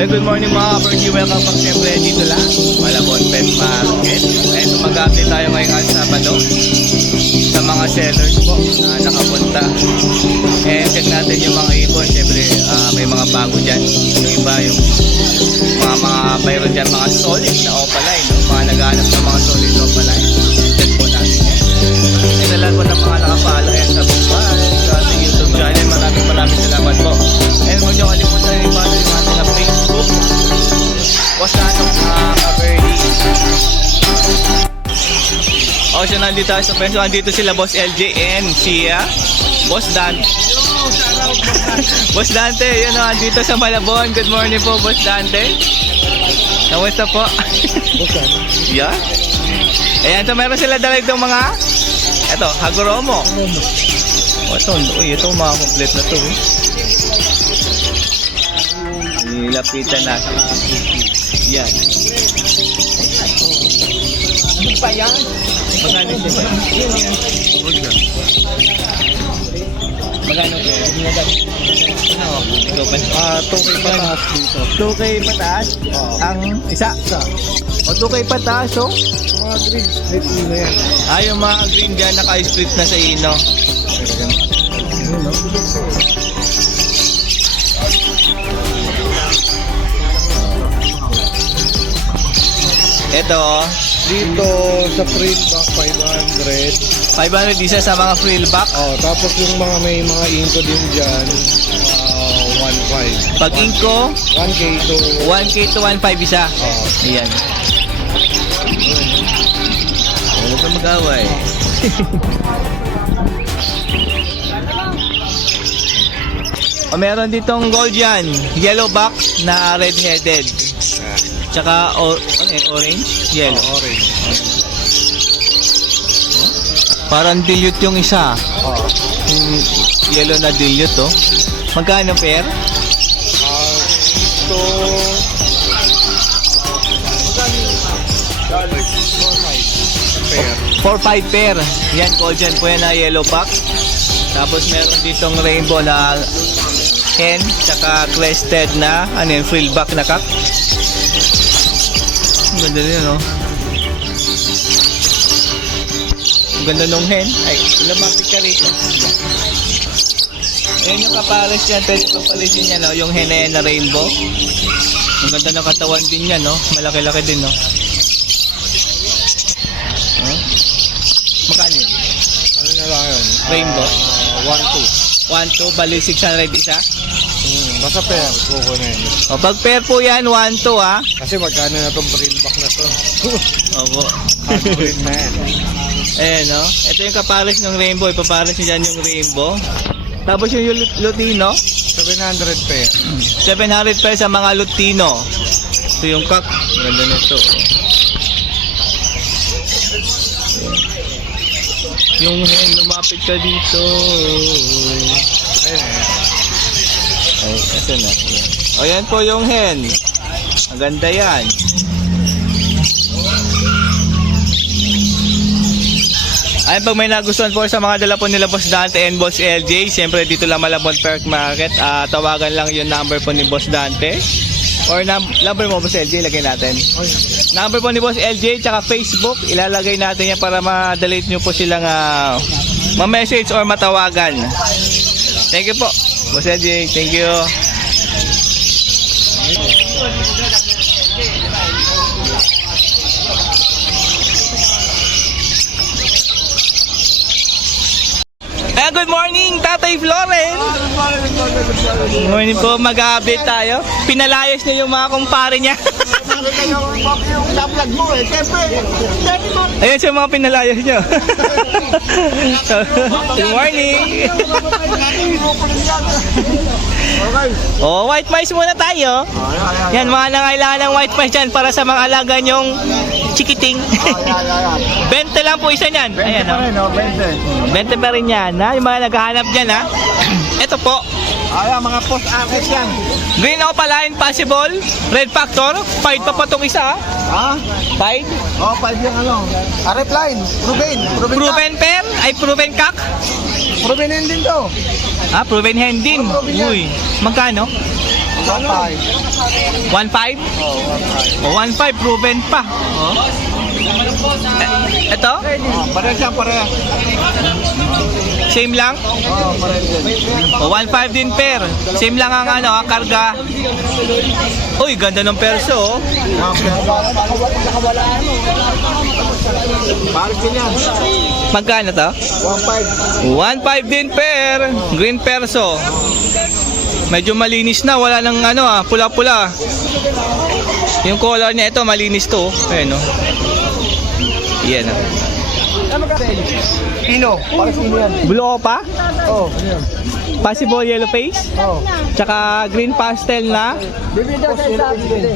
Good morning mga ka-Perky. Welcome back siyempre dito lang Malabon Pet Market. Ito mag-update tayo ngayong Sabado sa mga sellers po na nakapunta. And check natin yung mga ibon. Siyempre may mga bago dyan. Yung iba yung mga mayroon dyan mga solid na opaline, no? Mga naghahanap ng mga solid opaline. And check po natin yan. Ito lang po ng mga nakapalo yan sa Bumban, sa ating YouTube channel. Maraming salamat po. And huwag nyo kalimutan yung follow yung ating na Facebook. Boss Danong ka-Perky. O siya nandito tayo sa peso. Nandito sila Boss LJ and siya Boss Dan. Boss Dante, yun o, andito sa Malabon. Good morning po, Boss Dante. Kamusta po? Yeah. Ayan, so meron sila dala itong mga ito, Hagoromo. O ito, ito mga complete na to. Nilapitan natin. Yan. Ano pa yan? Magkano ito ba? Magkano ito? Ano? Ikaw ba? 2K pataas dito. 2K pataas? Ang isa? O 2K pataas o? Mga green split na yan. Yung mga green dyan naka-split na sa ino. Ito Dito sa frill back 500. 500 isa sa mga frill back. Tapos yung mga may mga inko din dyan, 1.5. Pag inko, 1K to 1K to 1.5 isa. Ayan. Huwag ka mag-away. Meron ditong gold yan. Yellow back na red-headed. Tsaka orange? Yellow. orange. Parang dilute yung isa. Yung yellow na dilute, oh. Magkano pair? So 4-5 pair. Yan, gold yan po yan na yellow pack. Tapos meron ditong rainbow na hen, tsaka crested na, frill back na kak. Ang ganda rin, no? Ang ganda nung hen. Ay, lumapit ka rito. Ayan yung kapares yan. Pwede kapalisin niya, no? Yung hen na yan na rainbow. Ang ganda ng katawan din niya, no? Malaki-laki din, no? Magkano yun? ano na lang yun? Rainbow? 1.2. 1-2, bali 600 isa. Basta pair, kukunin. O, pag pair po yan, 1-2 ha. Kasi magkano na itong frill back na to? Opo. Green na yan. Ayan, no? Ito yung kapares ng rainbow. Ipapares nyo dyan yung rainbow. Tapos yung Lutino, 700 pair. 700 pesos sa mga Lutino. Ito yung kak. Ganda na ito. Yung hen, lumapit ka dito. Ay, asa na? O, yan po yung hen. Ang ganda yan. Ay, pag may nagustuhan po sa mga dala po nila Boss Dante and Boss LJ, siyempre dito lang Malabon Perk Market. Tawagan lang yung number po ni Boss Dante. Or number mo Boss LJ, lagay natin. Number po ni Boss LJ, tsaka Facebook, ilalagay natin yan para ma-delete nyo po silang ma-message or matawagan. Thank you po, Boss LJ. Thank you. Good morning, Tatay Floren. Good morning po, mag-update tayo. Pinalayas niya yung mga kumpare niya. Yung vlog mo eh, siyempre. Ayan siya mga pinalayas niyo. Good morning. White mice muna tayo. Yan, mga nangailangan ng white mice dyan para sa mga alaga nyong chikiting. 20 lang po isa niyan. Ayan, o. 20 pa rin yan, ha? Yung mga naghahanap dyan, ha? Ito po. Mga post akit yan. Green opaline possible. Red factor. 5 pa pa itong isa, ha? 5? 5 yung Repline, Proven pair? Ay, proven cock? Proven din to. Proven hen din. Proven yan. Uy, magkano? 1.5. 1.5? O, 1.5, proven pa. Oh. Ito? Pareha siya, pareha. Same lang? Pareha din. O, 1.5 din pair. Same lang ang ano, ang karga. Uy, ganda ng perso, oh. Pares din yan. Magkano to? 1.5. 1.5 din pair. Green perso. Medyo malinis na, wala nang ano pula-pula. Yung color niya ito, malinis to. Ayun, oh. Yan, oh. Ino, pares din yan. Blue opa, Oh, yan. possible yellow face, Oh. tsaka green pastel na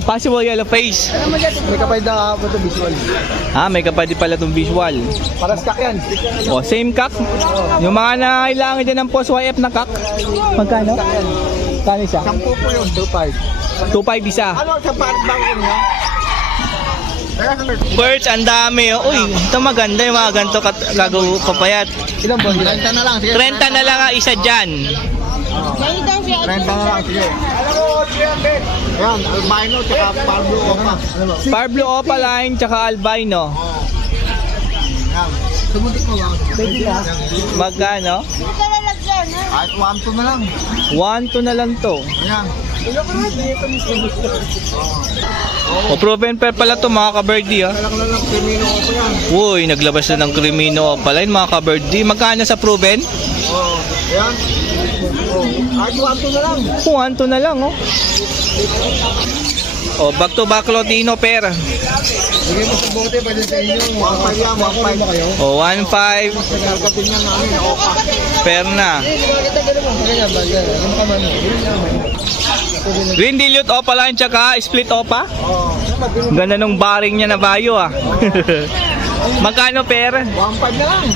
possible yellow face. May kapay na ito visual. May kapatid pala itong visual. Paras kak yan. O, same cock. Yung mga nangailangan dyan ng post YF na cock. Magkano? Kano siya? 10 po yun. 2.5. 2.5 isa. Ano sa pares bang yun ha? Birds, ang dami. Oh. Uy, ito maganda yung mga ganito kapayat. Ilang buwan? 30 na lang. Sige. 30 na lang ang isa dyan. 30 na lang. Sige. Yan, albino tsaka Pablo Opa. Pablo Opaline, tsaka albino. Yan. Sumutik mo ba? Magkano? Kahit 1.2 na lang. 1 to na lang to. Yan. O, proven pair pala to mga ka-birdie, Kailangan na lang Firmino Opa yan. Uy, naglabas na ng Crimino Opaline mga ka-birdie. Magkano sa proven? Oh, yan. Oh, kahit 1.2 na lang. 1 to na lang, oh. O, back to back Lotino pair. Bigay mo sa bote, pwede sa inyo. 1.5 yan, 1.5 ba kayo? O, 1.5 Mas nagkakatin yan namin, Opa. pair na. Green Dilute Opaline, tsaka split Opa. Oh, Ganda nung baring niya na bayo, ah. Magkano pair? 1.5 na lang.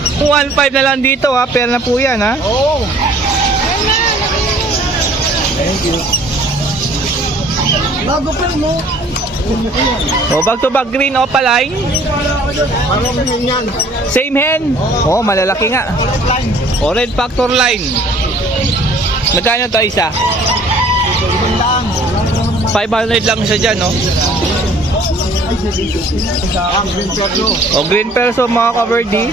1.5 na lang dito, ha. Pair na po yan, ha. Oo. Thank you. Bago pa mo. O, back to back green Opaline. Parang yun yan. Same hen. O, malalaki nga. O, red factor line. Magkano to isa? 500 lang siya dyan, no? Ang green perno. O, green perso mga ka-birdie.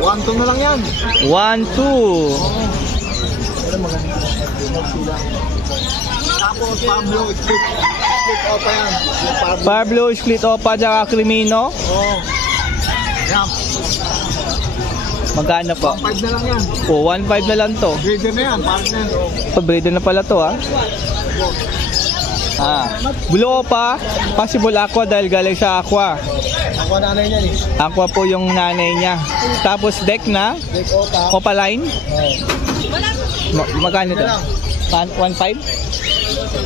1.2 na lang yan. 1, 2. Tapos Pablo, split Opa yan. Yung Pablo. Pablo, split Opa, tsaka Crimino. Oo. Yan. Magkano po? 1.5 na lang yan. O, 1.5 na lang to. Grader na yan. Parang na yan. Oo. Pabrido na pala to, ha? Blue Opa, possible aqua dahil galing sa aqua. Ako nanay niyan eh. Aqua po yung nanay niya. Tapos deck na, Big Opa. Opaline. Magkano to? 1.5?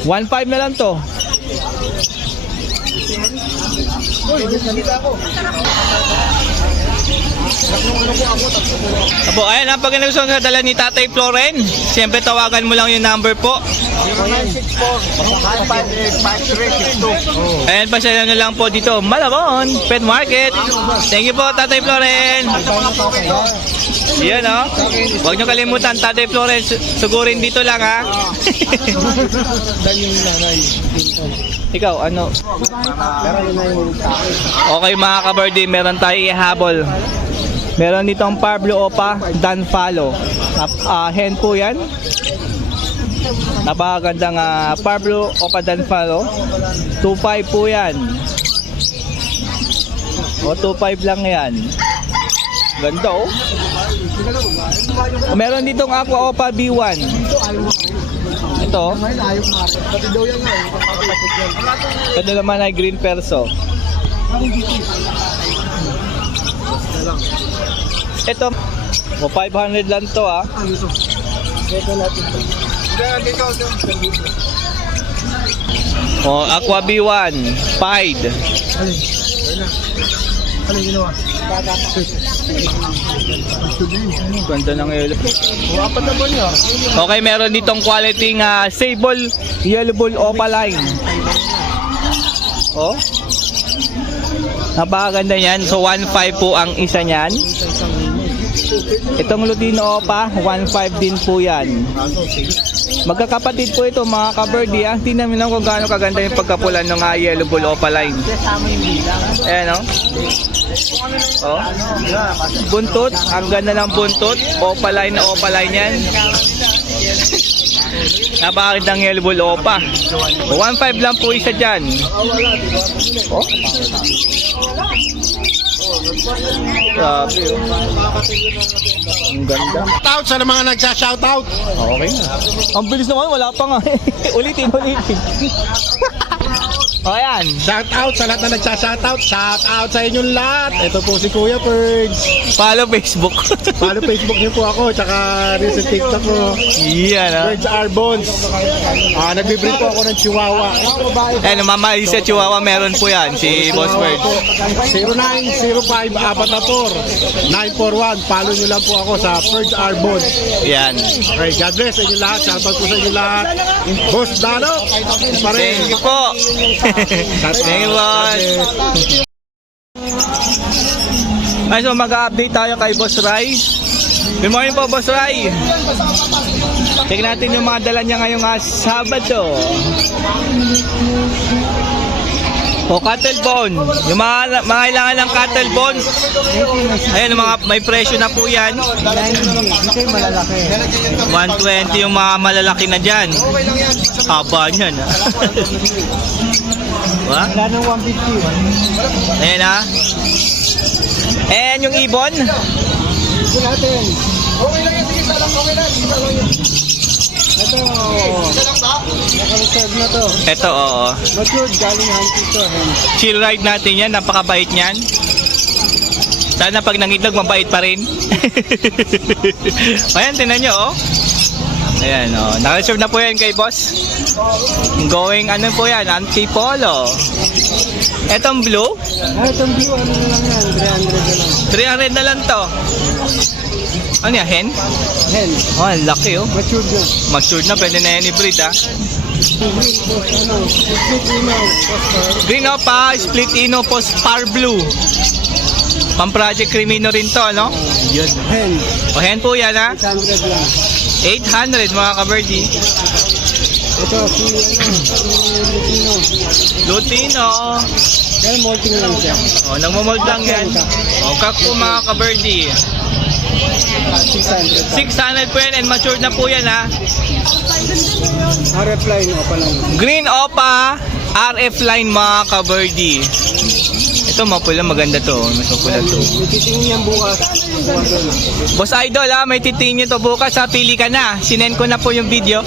1.5 na lang to. Uy, nagsalita ako. Apo, ayan, pag gusto sa dala ni Tatay Floren, siyempre tawagan mo lang yung number po. 0964-558-5362. Ayan, pasyalan nyo lang po dito, Malabon, Pet Market. Thank you po, Tatay Floren. Yan, oh. Huwag nyo kalimutan, Tatay Floren, sugurin dito lang, ha. Ikaw, ano? Okay mga ka-birdie, meron tayo ihabol. Meron dito ang Pablo Opa Danfalo. Hen po yan. Napakagandang Pablo Opa Danfalo. 2.5 po yan. O 2.5 lang yan. Ganda, oh. Meron ditong Aqua Opa B1. Ito. Ito naman ay green perso. Ito, 500 lang to, ah. Aqua B1, Pied. Ganda ng yellow. Okay, meron ditong quality sable yellow bull opaline. Oh. Napakaganda niyan. So 1.5 po ang isa niyan. Itong Lutino Opa, 1.5 din po yan. Magkakapatid po ito mga ka-birdie ah. Tingnan mo lang kung gaano kaganda yung pagkapulan ng yellow bull opaline. Ayan oh. Oh. Buntot, ang ganda ng buntot. Opaline na opaline yan. Napakaganda ng yellow bull opa. 1.5 lang po isa dyan. Oh. Grabe oh. Ang ganda. Shoutout sa mga nagsha-shoutout. Okay na. Ang bilis naman, wala pa nga. ulitin. O yan. Shoutout sa lahat na nagsha-shoutout. Shoutout sa inyong lahat. Ito po si Kuya Pergs. Follow Facebook. Follow Facebook niyo po ako, tsaka rin sa TikTok ko. Yan ah. Pergs Arbons. Nagbe-breed po ako ng Chihuahua. Eh, mamali sa Chihuahua, meron po yan. Si Boss Bird. 0905-494-941. Follow niyo lang po ako sa Pergs Arbons. Yan. Okay, God bless sa inyo lahat. Shoutout po sa inyo lahat. Boss Dano. Thank you po. Thank you, boss. Ay, so mag-update tayo kay Boss Rai. Good morning po, Boss Rai. Check natin yung mga dala niya ngayong Sabado. O, cattle bone. Yung mga kailangan ng cattle bone. Ayan, mga, may presyo na po yan. 120 yung mga malalaki na dyan. Haba niyan. Diba? Wala nang 150. Ayan ha. Ayan yung ibon. Ito natin. Okay lang yan. Sige, salang. Okay lang. Isa lang yun. Ito. Naka-reserve na to. Ito, oo. Matured, galing hunting to. Chill ride natin yan. Napakabait niyan. Sana pag nangitlog, mabait pa rin. Ayan, tinan nyo, oh. Ayan, oh. Naka-reserve na po yan kay boss. Going, ano po yan? Antipolo. Etong blue? Itong blue, ano na lang yan? 300 na lang. 300 na lang to. Ano yan, hen? Hen. Oh, ang laki, oh. Matured na. Matured na, pwede na yan i-breed, ah. Green Opa, Split Ino, Post Par Blue. Pang-project Crimino rin to, no? Yun. Hen. O, hen po yan, ha? 800 lang. 800, mga ka-birdie. Ito, si Lutino. Lutino. Well, molting lang siya. O, nagmamold lang yan. O, kak po, mga ka-birdie. 600. 600 po yan and matured na po yan, ha? RF line, Opa lang. Green Opa, RF line, mga ka-birdie. Ito, mapula, maganda to. Mas mapula to. Ititingin yan bukas. Boss Idol, ha, may titingin nyo to bukas, ha, pili ka na. Sinend ko na po yung video.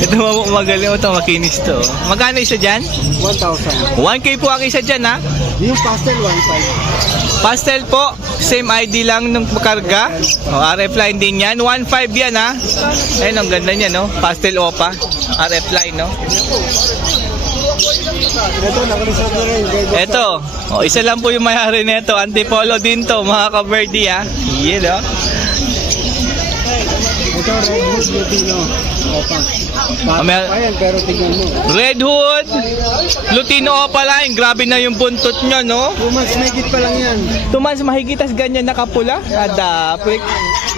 Ito, magaling ito, makinis to. Magkano isa dyan? 1,000. 1K po ang isa dyan, ha? Yung pastel, 1,500. Pastel po, same ID lang ng karga. O, RF line din yan. 1.5 yan, ha? Ayun, ang ganda niya, no? Pastel Opa. RF line, no? Ito, nakareserve na rin. Ito, o, isa lang po yung mayari nito. Antipolo din to, mga ka-birdie, ha? Yan, no? Ito, Red Hood Lutino. Opa. Bata May- pa yan, pero tignan mo. Red Hood, Lutino Opa line. Grabe na yung buntot nyo, no? 2 months, may git pa lang yan. 2 months mahigitas ganyan nakapula. Adaprik.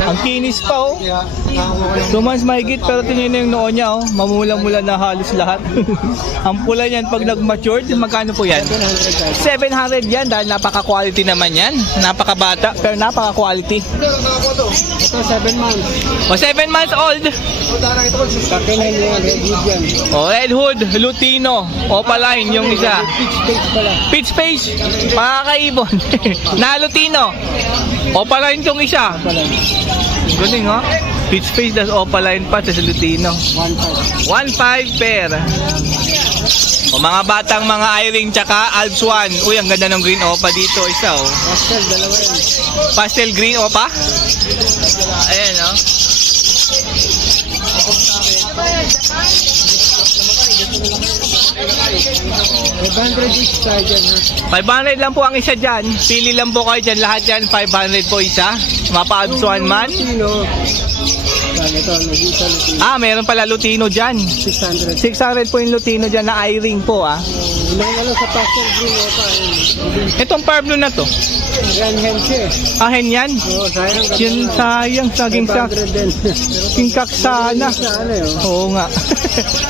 Ang kinis pa, oh. Kaya, nakakuha ko lang. 2 months mahigit pero tingnan yung noo niya, oh. Mamula-mula na halos lahat. Ang pula niyan pag nag-matured, magkano po yan? 700 guys. 700 yan dahil napaka-quality naman yan. Napaka-bata pero napaka-quality. Ito, 7 months. O 7 months old. Kakinan niya yan, Red Hood yan. O Red Hood, Lutino, Opa line yung isa. Pitch face pala. Pitch face, makakaibon. Na Lutino. Opa line tong isa. Pala. Galing ha. Pitch face das Opa line pa sa Lutino. 1,500. 1.5 pair. O mga batang mga Iring tsaka Alps 1. Uy, ang ganda ng green Opa dito. Isa oh. Pastel, dalawa yan. Pastel green Opa. Ayan oh. each side yan ha. 500 lang po ang isa dyan. Pili lang po kayo dyan. Lahat dyan 500 po isa. Mapa-Alps 1 man. Lutino. Yan, ito, nag-isa Lutino. Ah, meron pala Lutino dyan. 600. 600 po yung Lutino dyan na I-ring po ah. Ilang na lang sa pastel green o pa. Itong Power Blue na to. Yan, hen siya. Ahen yan. Oo, sayang. Yun sayang, saging sak. 500 din. King kaksana. Sa ano yun? Oo nga.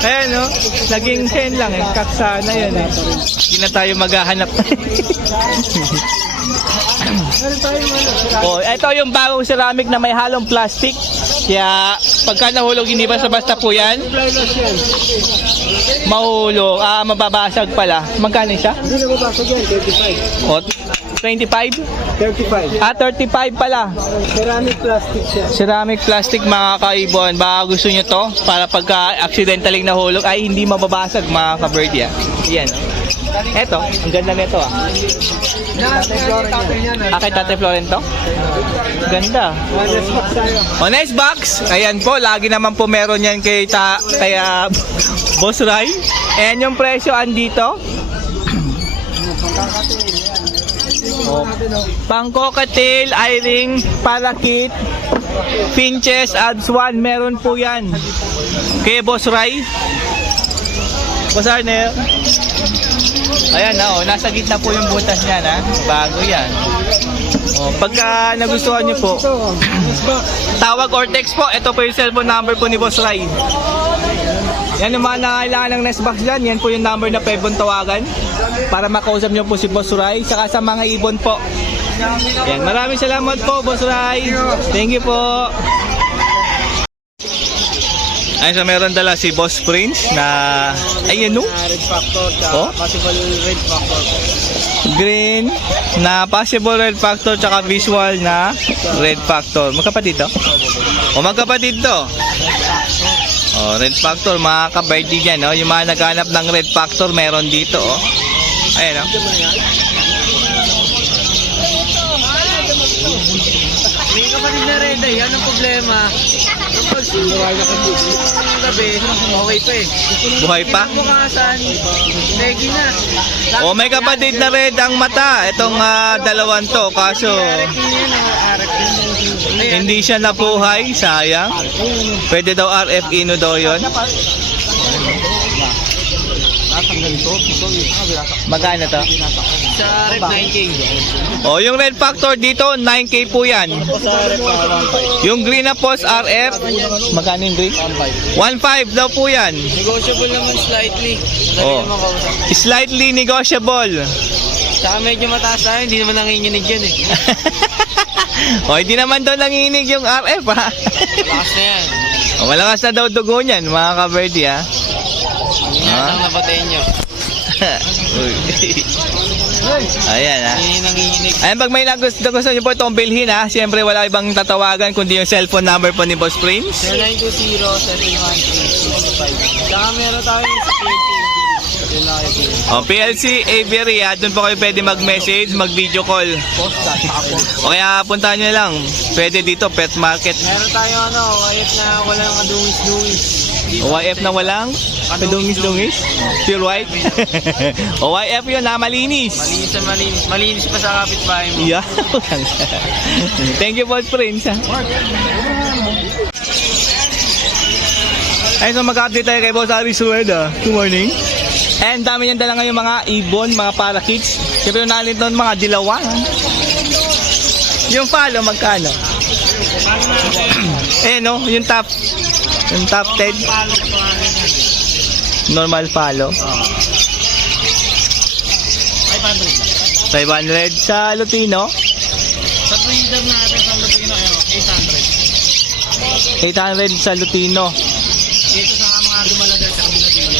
Ayan no, naging hen lang eh. Kaksana yan eh. Hindi na tayo maghahanap. Meron tayong ano. Oh, ito yung bagong ceramic na may halong plastic. Kaya pagka nahulog hindi basta-basta po yan. Flyers yan. Mahulog, mababasag pala. Magkano siya? Hindi na mabasag yan, 35. O, 25? 35. 35 pala. Ceramic plastic siya. Ceramic plastic mga kaibon. Baka gusto nyo to para pagka accidentaling nahulog ay hindi mababasag mga ka-bird yan. Yan. Eto, ang ganda nito ah. Kay Tate Floren to? Ganda. Oh, nice box. Ayan po, lagi naman po meron yan kaya Boss Rai. And yung presyo andito. Oh. Pang-cocktail, eye-ring, parakit, pinches, adds 1. Meron po yan. Kay Boss Rai. Boss Arnel. Ayan na, oh, nasa gitna po yung butas niya na. Bago yan. Oh, pagka nagustuhan niyo po, tawag or text po. Ito po yung cellphone number po ni Boss Rai. Yan yung mga nangailangan ng Nestbox dyan. Yan po yung number na pwedeng tawagan para makausap niyo po si Boss Rai. Saka sa mga ibon po. Yan, maraming salamat po Boss Rai. Thank you po. Ay, so meron dala si Boss Prince na, ayun no? Red factor, Oh? possible red factor. Green na possible red factor tsaka visual na red factor. Magkapatid to? O magkapatid to? O, red factor, mga kabardi dyan, no? Yung mga naghanap ng red factor, meron dito, oh. Ayan, no? May kapatid na red ay, yan ang problema. Yung pag-suway na gabi, okay pa eh. Buhay pa? Bukasan, legi na. O, may kapatid na red ang mata. Itong dalawan to, kaso hindi siya nabuhay, sayang. Pwede daw RF Ino daw yun. Magkano to? Sa rep 9K. O, yung red factor dito, 9K po yan. Sa rep Yung green na post RF, magkano yung green? 1.5 daw po yan. negotiable naman slightly. Dali Oh. naman kausap. Slightly negotiable. Saka medyo mataas tayo, hindi naman nanginginig yan eh. O, hindi naman daw nanginig yung RF ha. Malakas na yan. O, malakas na daw dugo niyan, mga ka-birdie ha. Yan ang nabatain nyo. Uy. Ayan ha. Hindi nanginginig. Ayan, pag may gusto nyo po itong bilhin ha, siyempre wala ibang tatawagan kundi yung cellphone number po ni Boss Prince. 0920-715. Saka meron tayo yung security. O, PLC Aviary ha, doon po kayo pwede mag-message, mag-video call. O kaya puntahan nyo lang, pwede dito, pet market. Meron tayo ano, ayat na walang kadungis-dungis. OYF na walang kadungis-dungis, pure white. OYF yun ha, malinis. Malinis na malinis. Malinis pa sa kapitbahay mo. Yeah. Thank you, Boss Prince ha. Ay, so mag-update tayo kay Boss Ari Sueda. Good morning. And dami niyan dala ngayon mga ibon, mga parakeets. Siyempre yung nalit doon mga dilawan. Yung follow, magkano? Eh no, yung top 10. Normal follow. 500 sa Lutino. Sa breeder natin sa Lupino, 800. 800 sa Lutino. Dito sa mga dumalaga sa Lupino.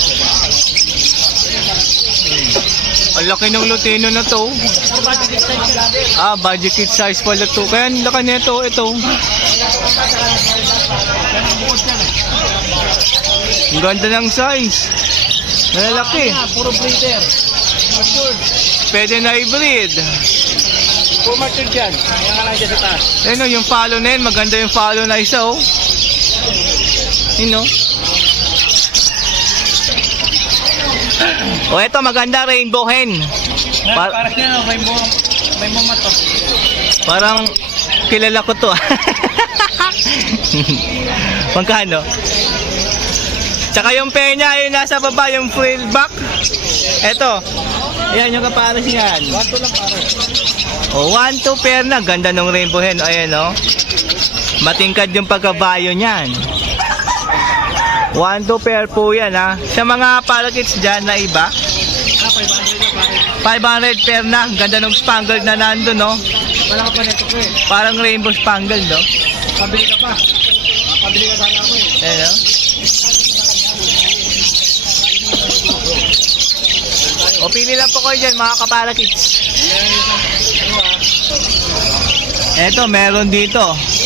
Ang laki ng Lutino na to. Budget kit size pala to. Kaya ang laki nito, ito. Ang ganda ng size. Malalaki. Puro breeder. Pwede na i-breed. Puro mature dyan. Yan ka lang dyan sa taas. Ano, yung follow na yun. Maganda yung follow na isa, oh. Yun, oh. O, eto, maganda rainbow hen. Parang yan, may mamato. Parang kilala ko to. Magkano? Tsaka yung penya yung nasa baba, yung frill back. Eto. Ayan yung kapares niyan. 1-2 lang pare. O, 1-2 pair na. Ganda ng rainbow hen. O, ayan o. Matingkad yung pagkabayo niyan. 1-2 pair po yan ha. Sa mga parakeets dyan na iba, 500 pair na. Ganda ng spangled na nandun no. Wala ka pa nito ko eh. Parang rainbow spangled no. Pabili ka pa. Pabili ka sana ako eh. Ayan o. O, pili lang po kayo dyan mga kaparakeets. Eto, meron dito.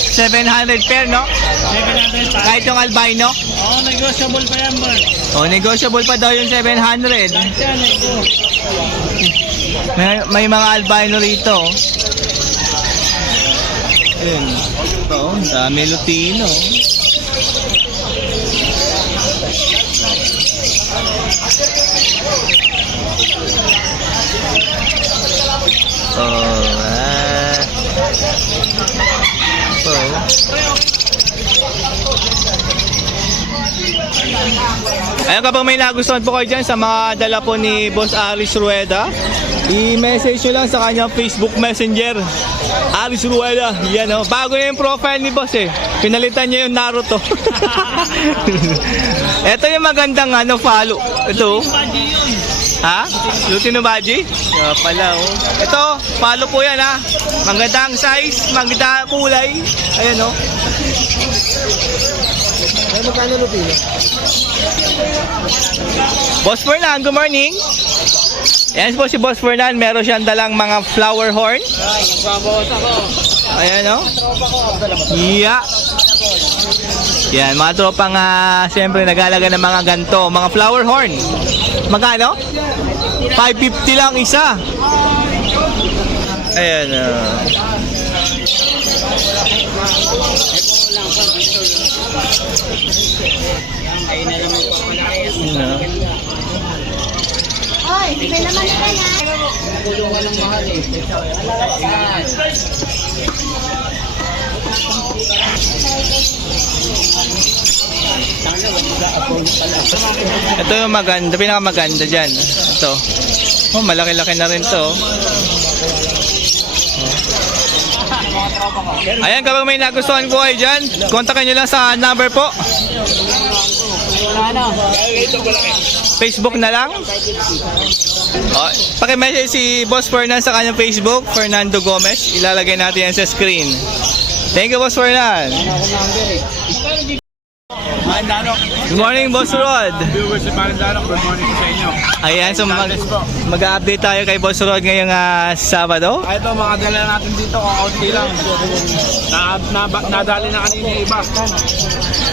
700 pair, no? 700 pa. Kahit yung albino. Oo, negotiable pa yan man. O, negotiable pa daw yung 700. Yan, nego. May mga albino rito. Ayun. Ito, dami Lutino. Ayun, kapag may nagustuhan po kayo dyan sa mga dala po ni Boss Aris Rueda, i-message nyo lang sa kanyang Facebook Messenger. Aris Rueda, yan o. Bago na yung profile ni Boss eh. Pinalitan niya yung Naruto. Ito yung magandang follow. Ito. Ha? Lutino Baji? Pala oh. Ito, follow po yan ha. Magandang size, magandang kulay. Ayan oh. Ay, magkano Lutino? Boss Fernan, good morning. Yan po si Boss Fernan. Meron siyang dalang mga flower horn. Ay, magbabawas ako. Ayan oh. Tropa ko, dala mo. Yeah. Yan, mga tropang siyempre nagalaga ng mga ganto. Mga flower horn. Magkano? 550 lang isa. Ayan. Ay, na naman po pala. Oy, may naman na yan ha. Kulungan ng mahal eh. Yan. Ito yung maganda, pinakamaganda dyan. Ito. Oh, malaki-laki na rin to. Ayan, kapag may nagustuhan po kayo dyan, kontakin nyo lang sa number po. Facebook na lang. Oh, paki-message si Boss Fernan sa kanyang Facebook, Fernando Gomez. Ilalagay natin yan sa screen. Thank you, Boss Fernan. Good morning, Boss Rod. Viewers si Marindano, good morning sa inyo. Ayan, so mag-update tayo kay Boss Rod ngayong Sabado. Ito, mga dala natin dito, kaunti lang. Nadali na kanina yung iba.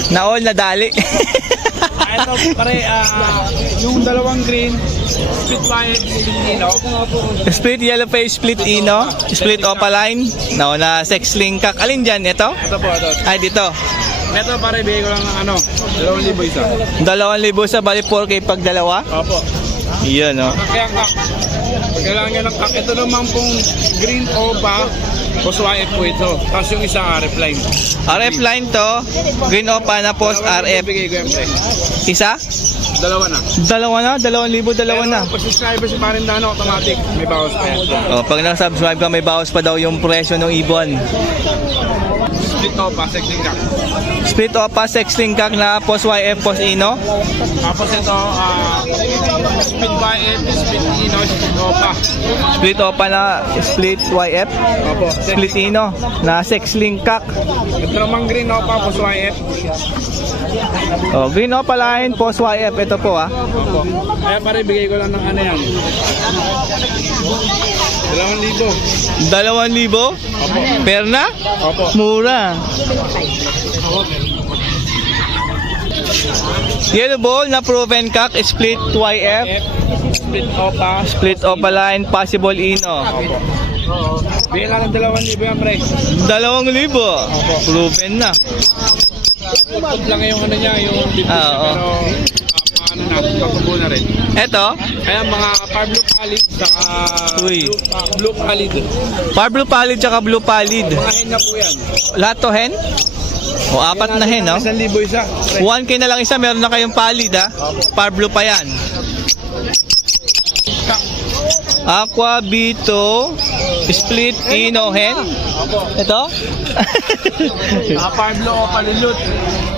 Na all nadali. Ito, pare, yung dalawang green, split white, split ino. Split yellow face, split ino, split opaline. No, na sex link kak. Alin dyan? Ito? Ito po, ito. Ay, dito. Ito, pare, bigay ko lang ng 2,000 isa. 2,000 sa bali 4K pag dalawa. Opo. Iyon, no. Kaya kak. Kailangan nyo ng kak. Ito naman pong green opa, poswae po ito. Tapos yung isa RF line. RF line to, green opa na post RF. Bigay ko yung pre. Isa? Dalawa na. Dalawa na, 2,000 dalawa na. Pag subscriber si Marindano, automatic. May bawas pa yan. Oh, pag nag-subscribe ka, may bawas pa daw yung presyo ng ibon. Split opa, sexing kak. Split opa, sex link kak na post YF, post ino. Tapos ito, split YF, split ino, split opa. Split opa na split YF, Opo. split ino na sex link kak. Ito naman green opa, post YF. Oh, green opa line, post YF. Ito po ah. Opo. Kaya pare, bigay ko lang ng ano yan. 2,000. 2,000? Opo. Per na? Opo. Mura. Yellow ball na proven kak, split YF, Split opa. split opa line, possible ino. Opo. Bigay lang ng 2,000 yan, pre. 2,000. Proven na. Put lang yung ano niya, yung dito. Oo. Pero, ano na, papubo na rin. Eto, Kaya mga Pablo Palid, saka Uy. Blue Palid. par blue pallid tsaka blue pallid. Mga hen na po yan. Lahat to hen? O, apat na hen, no? 1,000 isa. 1K na lang isa, meron na kayong pallid, ha? Par blue pa yan. Aqua Bito Split Ino Hen. Ito? Pablo o Palilot.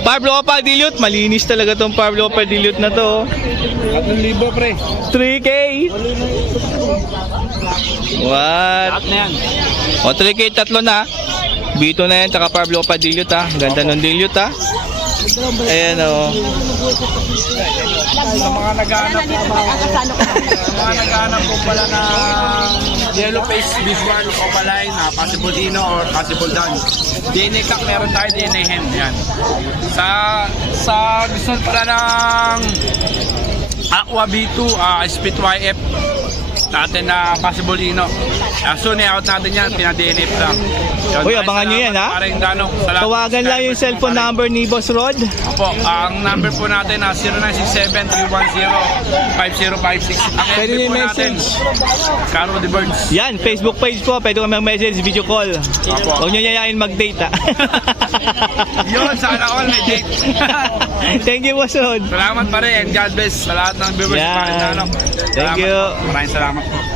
Pablo Opa Dilute. Malinis talaga tong Pablo Opa Dilute na to. 3,000 pre. 3K. What? Lahat na yan. O 3K tatlo na. Bito na yan, tsaka Pablo Opa Dilute ha. Ganda ng Dilute ha. Ayan o. Sa mga naghahanap po pala ng yellow face visual opaline, possible Dino or possible Dan. DNA Cup, meron tayo DNA Hen. Yan. Sa gusto pala ng Aqua B2, Split YF natin na possible Dino. Soon i-out natin yan, pina-DNA lang. Yun, Uy, abangan nyo yan, ha? Paring Danong. Salamat. Tawagan lang yung cellphone number ni Boss Rod. Opo, ang number po natin na 0967-310-5056. Ang Pwede FB yung po natin, Caro de Birds. Yan, Facebook page po. Pwede kami mag-message, video call. Opo. Huwag nyo yayain mag-date ha. Yun, sana all may date. Thank you, Boss Rod. Salamat pa rin and God bless sa lahat ng viewers Yan. sa Parin Danong. Thank you. Maraming salamat po.